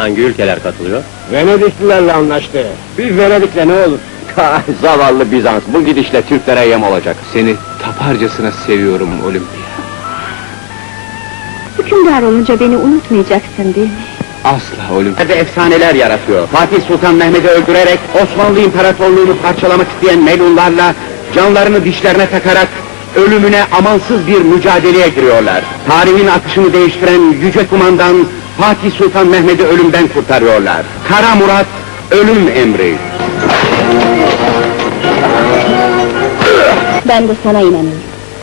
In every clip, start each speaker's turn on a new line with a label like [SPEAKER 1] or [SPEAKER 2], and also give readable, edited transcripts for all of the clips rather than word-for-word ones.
[SPEAKER 1] hangi ülkeler katılıyor?
[SPEAKER 2] Venediklilerle anlaştı. Bir Venedik'le ne olur?
[SPEAKER 1] Zavallı Bizans, bu gidişle Türklere yem olacak.
[SPEAKER 3] Seni taparcasına seviyorum Olimpia.
[SPEAKER 4] Hükümdar olunca beni unutmayacaksın değil mi?
[SPEAKER 3] Asla Olimpia.
[SPEAKER 1] Nerede efsaneler yaratıyor. Fatih Sultan Mehmet'i öldürerek Osmanlı İmparatorluğunu parçalamak isteyen melunlarla canlarını dişlerine takarak ölümüne amansız bir mücadeleye giriyorlar. Tarihin akışını değiştiren yüce kumandan Fatih Sultan Mehmet'i ölümden kurtarıyorlar. Kara Murat, ölüm emri.
[SPEAKER 4] Ben de sana inanıyorum.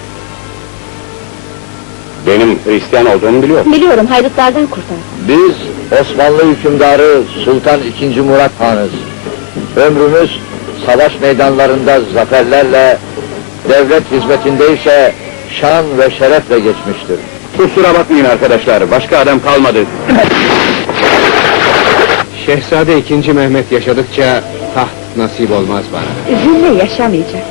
[SPEAKER 1] Benim Hristiyan olduğumu biliyor.
[SPEAKER 4] Biliyorum, haydutlardan kurtar.
[SPEAKER 2] Biz Osmanlı hükümdarı Sultan II. Murat Han'ız. Ömrümüz savaş meydanlarında zaferlerle, devlet hizmetindeyse şan ve şerefle geçmiştir.
[SPEAKER 1] Kusura bakmayın arkadaşlar, başka adam kalmadı.
[SPEAKER 3] Şehzade 2. Mehmet yaşadıkça taht nasip olmaz bana.
[SPEAKER 4] Üzülme, yaşamayacak.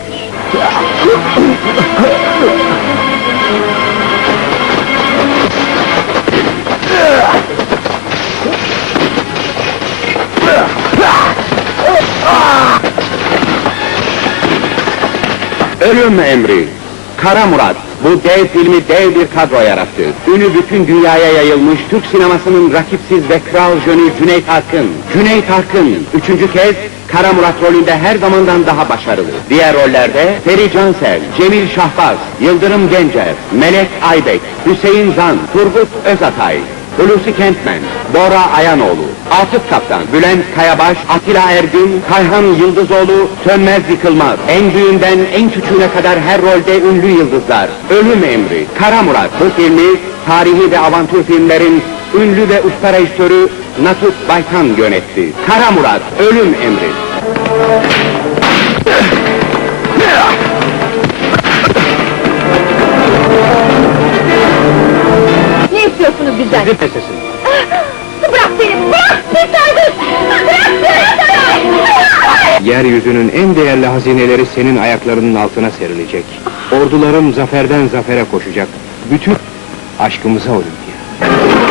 [SPEAKER 1] Ölüm emri. Kara Murat, bu dev filmi dev bir kadro yarattı. Ünü bütün dünyaya yayılmış Türk sinemasının rakipsiz ve kral jönü Cüneyt Arkın. Cüneyt Arkın, 3. kez Kara Murat rolünde her zamandan daha başarılı. Diğer rollerde Feri Cansel, Cemil Şahbaz, Yıldırım Gencer, Melek Aybek, Hüseyin Zan, Turgut Özatay, Hulusi Kentmen, Bora Ayanoğlu, Atıf Kaptan, Bülent Kayabaş, Atilla Ergün, Kayhan Yıldızoğlu, Sönmez Yıkılmaz. En büyüğünden en küçüğüne kadar her rolde ünlü yıldızlar. Ölüm emri, Kara Murat. Bu filmi tarihi ve avantür filmlerin ünlü ve usta rejisörü Natut Baykan yönetti. Kara Murat, ölüm emri.
[SPEAKER 4] Ne istiyorsunuz bizden?
[SPEAKER 1] Zil sesini.
[SPEAKER 4] Bırak beni, bırak! Bırak beni!
[SPEAKER 3] Yeryüzünün en değerli hazineleri senin ayaklarının altına serilecek. Ordularım zaferden zafere koşacak. Bütün aşkımıza Olimpia.